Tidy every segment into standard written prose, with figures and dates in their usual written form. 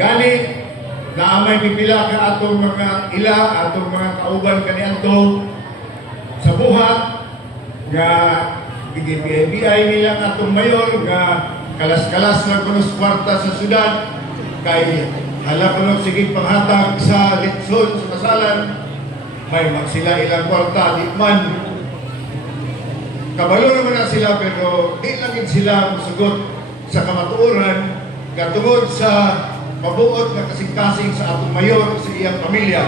Gani naamay pipila ka atong mga ila, atong mga kauban kaniadto sa buhat nga BI nila atong mayor nga kalas-kalas na kunos kwarta sa syudad kay hala kuno sige panghatag sa litsod sa kasalan may magsila ilang kwarta di man kabalo naman na sila pero di lang sila musugot sa kamatuoran katungod sa mabuot na kasing-kasing sa atong mayor sa iyang pamilya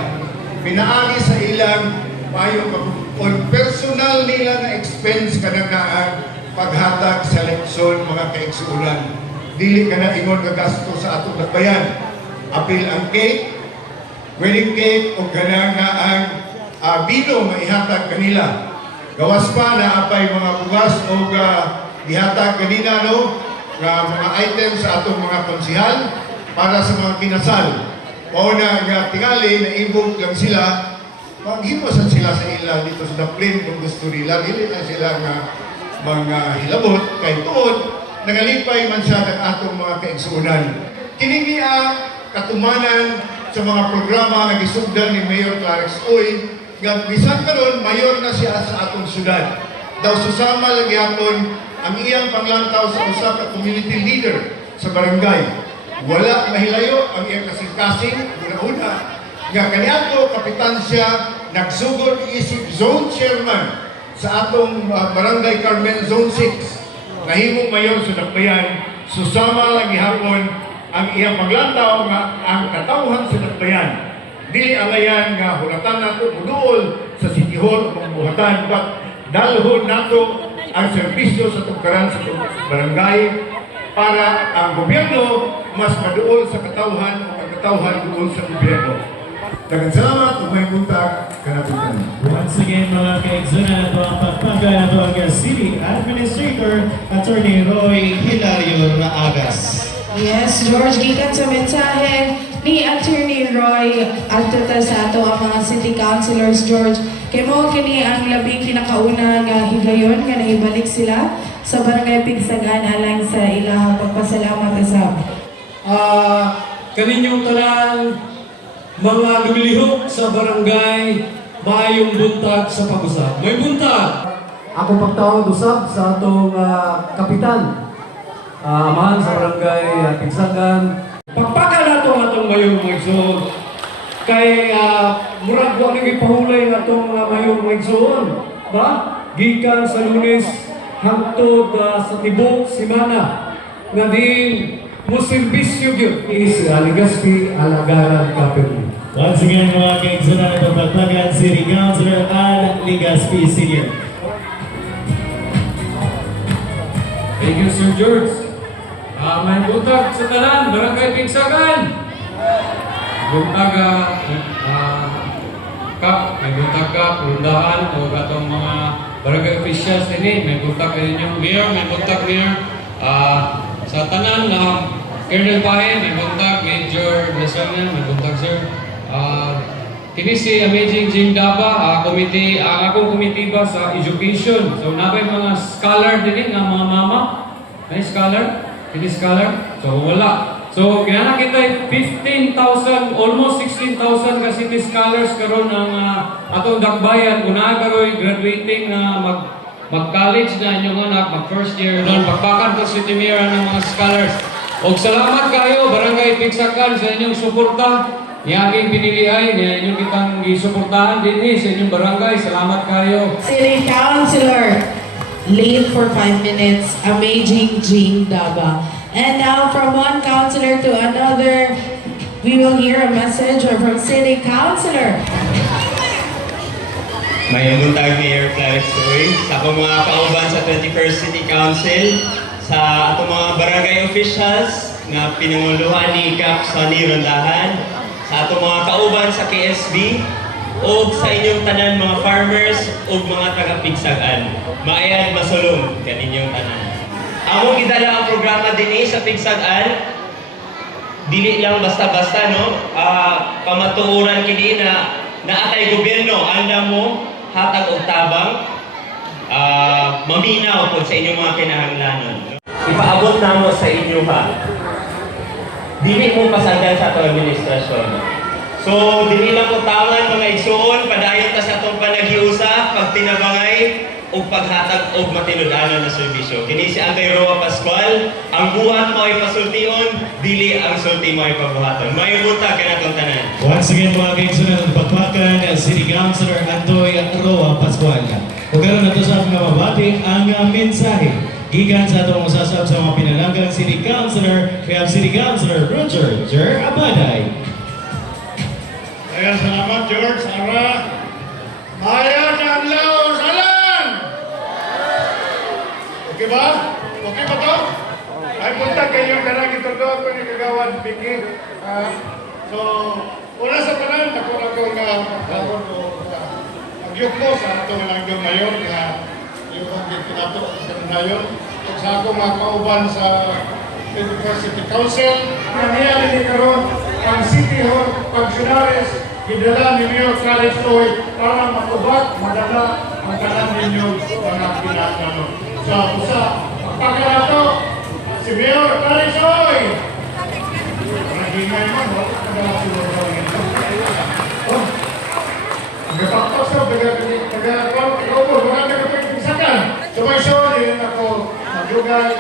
pinaagi sa ilang maayong on personal nila na expense kanang paghatag sa leksyon mga kaigsuulan dili ka na ingon nga gasto sa atong dakbayan apil ang cake wedding cake o kanang ang bino nga ihatag kanila gawas pa na apay mga bugas o ihatag kanina no nga mga items sa atong mga konsihal para sa mga kinasal o na nga tingali na ibog lang sila maghimusan sila sa ila dito sa Daplin kung gusto nila dili na sila nga mga hilabot kay tuod nagalipay man siya ng atong mga kaigsuunan kini katumanan sa mga programa nga gisugdan ni Mayor Clarence Oy nga bisan karon mayor na siya sa atong syudad daw susama lang gyapon ang iyang panglantaw sa usa ka community leader sa barangay wala mahilayo ang iyang kasing-kasing una-una nga kaniadto kapitan siya nagsugod isip zone chairman sa atong barangay Carmen Zone 6 nahimong mayor sa Dakbayan susama lang gihapon ang iyang paglantaw nga ang katawhan sa Dakbayan dili alayan nga hulatan nato muduol sa City Hall o buhatan but dalhon nato ang serbisyo sa tugkaran sa barangay para ang gobyerno mas maduol sa katawhan o ang katawhan duol sa gobyerno. Daghang salamat ug may buntag kanabutan. Once again mga kaigsunan ato ang pagpaga ato ang City Administrator Attorney Roy Hilario Raagas. Yes, George, gikan sa mensahe ni Attorney Roy adto ta sa ato ang mga city councilors George. Kay mo kini ang labing pinakauna nga higayon nga naibalik sila sa barangay Pigsagan alang sa ilahang pagpasalamat sa kaninyong tanan mga lumilihok sa barangay maayong buntag sa pag-usap. May buntag! Ako pagtawag usap sa atong kapitan. Amahan sa barangay Pigsagan. Pagpaka na atong mayong mga igsoon. Kay murag ko nang ipahulay na itong mayong mga igsoon. Ba? Gikan sa Lunes hangtod sa tibok simana. Nga din musimbisyo yun is Legazpi Alagaran Capital. Once again mga kaigsunan ato ang pagpaga City Councilor Al Legazpi Sr. Thank you, Sir George. May buntag sa tanan, barangay Pigsagan. Buntag may buntag pundahan o atong mga barangay officials din may buntag ninyong mayor, may buntag mayor. Sa tanan na Colonel Pahe, may buntag, Major National, may buntag sir. Kini si Amazing Jing Daba, committee, ang akong committee ba sa education. So nabay mga scholar din nga mga mama. Ay scholar? Kini scholar? So wala. So kinahanglan kita 15,000, almost 16,000 ka city scholars karon ang atong dakbayan. Una karoy graduating na mag-college na inyong anak, mag-first year noon. Pagpakan to City Mayor ng mga scholars. Og salamat kayo, Barangay Pigsagan, sa inyong suporta. Iyaking pinilihay, inyong kitang isuportahan din sa inyong barangay. Salamat kayo. City Councilor, late for 5 minutes, Amazing Jing Daba. And now from one councilor to another, we will hear a message from City Councilor. May buntag Mayor Clarence Oy, sa akong mga kauban sa 21st City Council, sa atong mga barangay officials na pinanguluhan ni Kap Sonny Rondahan, sa atong mga kauban sa KSB, o sa inyong tanan mga farmers o mga taga-Pigsagan. Maayan masulong kaninyong tanan. Among gidala ang programa din sa Pigsagan, dili lang basta-basta no, pamatuoran kini na naatay gobyerno, andam mo hatag og tabang, maminaw po sa inyong mga kinahanglanon. Ipaabot na mo sa inyo ha. dili mo pasagan sa atong administrasyon. So, dili lang ko taman mga igsuon, padayon ta sa atong panaghiusa, pagtinabangay, o paghatag o matinudanan na serbisyo. Kini si Antay Roa Pascual, ang buhat mo ay pasultion, dili ang sulti mo ay pabuhaton. May buta ka na itong tanan. Once again mga kaigsunan, pagpakan City Councilor Antoy Roa Pascual. Kung karoon na ito sa mga mabati, ang mensahe gikan sa itong usasab sa mga pinalanggang City Councilor, we have City Councilor Roger Abaday. Kaya salamat, George, Sarah. Bayan ng Laos, Alan! Okay ba? Okay ba to? Ay punta kayo karang itundo ko ni Kagawan Vicky. So, una sa tanan, ako na ko nga pagkakon ko magyuk mo sa ato ng yung ngayon nga yung pinato sa ngayon. Sa ako mga kauban sa University Council, nangyari ni karon ang City Hall Functionaries gidala ni Mayor Clarence Oy para matubag, madala ang kanan ninyo mga pinagano. Sa usa, pagkarato, si Mayor Clarence Oy! Nagingay man, madala si Mayor Clarence Oy. Oh, nagpapakos na, taga-upos, wala nagpapagpisakan. So may show, din ako magdugay,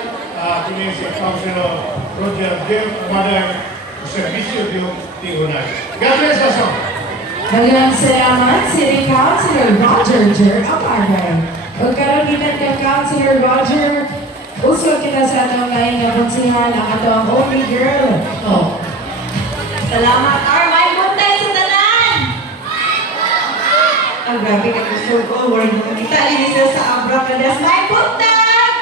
si Councilor Roger Abaday, servisyo yung tihunay. God bless us all. Daghang salamat, City Councilor Roger Abaday. Pagkaragitan ka, Councilor Roger, uso kita sa atong kain nga konsihan ang atong only girl. Oh. Salamat, Armay! Buntay sa tanan! Ang grabe ka gusto ko. Word mo kita. Linis sa Abracadas. May buntag!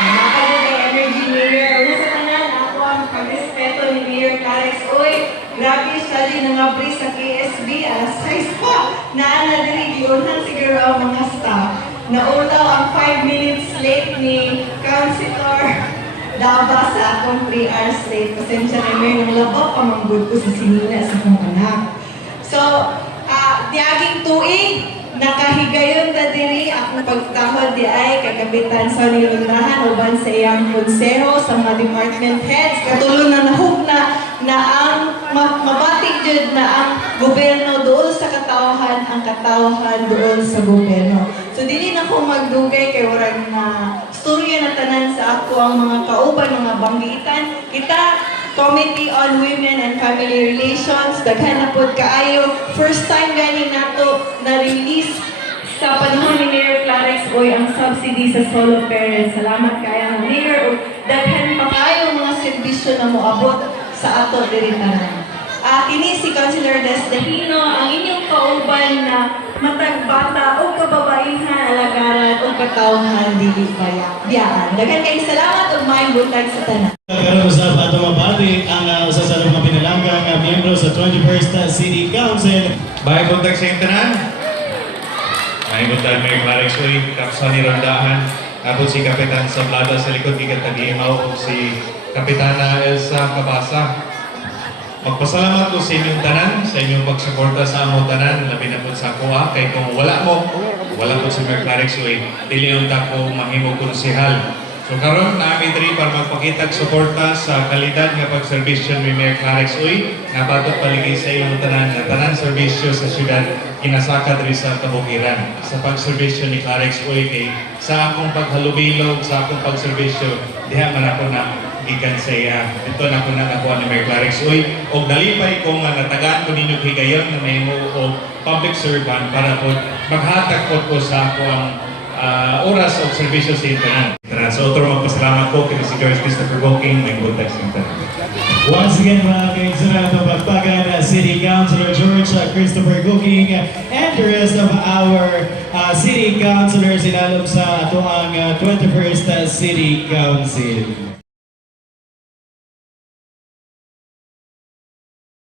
Nakakaya kay Energy Mayor. Una sa tanan, ako ang pag-respeto ni Mayor Clarence Oy. Grabe study ng abri sa KSB. Alas 6 pa. Naana diri giunhan siguro ang mga staff. Nautaw ang 5 minutes late ni Councilor Daba sa akong 3 hours late. Pasensya na may nang labaw pamanggod ko sa sinina sa akong anak. So, diaging tuig, nakahigayon ta diri akong pagtahod di ay kay Kapitan Sonny Rondahan uban sa iyang konseho sa mga department heads. Katulong na nahugna na ang mabatik jud na ang gobyerno doon sa katawhan, ang katawhan doon sa gobyerno. So dili na ko magdugay kay warag na storya na tanan sa ako ang mga kauban, mga banggitan. Kita Committee on Women and Family Relations, daghan na pod kaayo. First time gani nato na-release sa panahon ni Mayor Clarence Oy ang subsidy sa solo parents. Salamat kaya ng Mayor. Daghan pa kaayo mga serbisyo na moabot sa ato diri tanan. Kini si Councilor Destahino, ang inyong kauban na matag bata o kababaihan, alagaran o katawhan dili biyaan. Daghan kay salamat ug maayong buntag sa tanan. Karon sa ato mabati ang usa sa mga pinalanggang miyembro sa 21st City Council. May buntag sa tanan. May buntag Mayor Clarence Oy, Kapsani Rondahan, tapos si Kapitan Sablada sa likod, gikan tag-imaw, o si Kapitana Elsa Cabasa. Magpasalamat ko sa inyong tanan, sa inyong pagsuporta sa among tanan, labi na po sa kuha, kay kung wala mo, wala po si Mayor Clarence Oy, dili yung tako mahimo konsehal. So karon namin diri para magpakita og suporta sa kalidad nga pagserbisyo ni Mayor Clarence Oy, nga batok paligid sa ilang tanan, nga tanan serbisyo sa syudad kinasaka diri sa kabukiran. Sa pagserbisyo ni Clarence Oy kay sa akong paghalubilog, sa akong pagserbisyo, diha man ako na gikan sa iya. Ito na ko na nakuha ni Mayor Clarence Oy. O dalipay ko nga natagaan ko ninyo higayon na may mo o public servant para po maghatag po ko sa ako ang oras o serbisyo sa internet. So, otro magpasalamat po kay si George Christopher Walking, may buntag sa internet. Once again mga kaigsunan, pagpagan City Councilor George Christopher Cooking and the rest of our City Councilors inalom sa ato ang 21st City Council.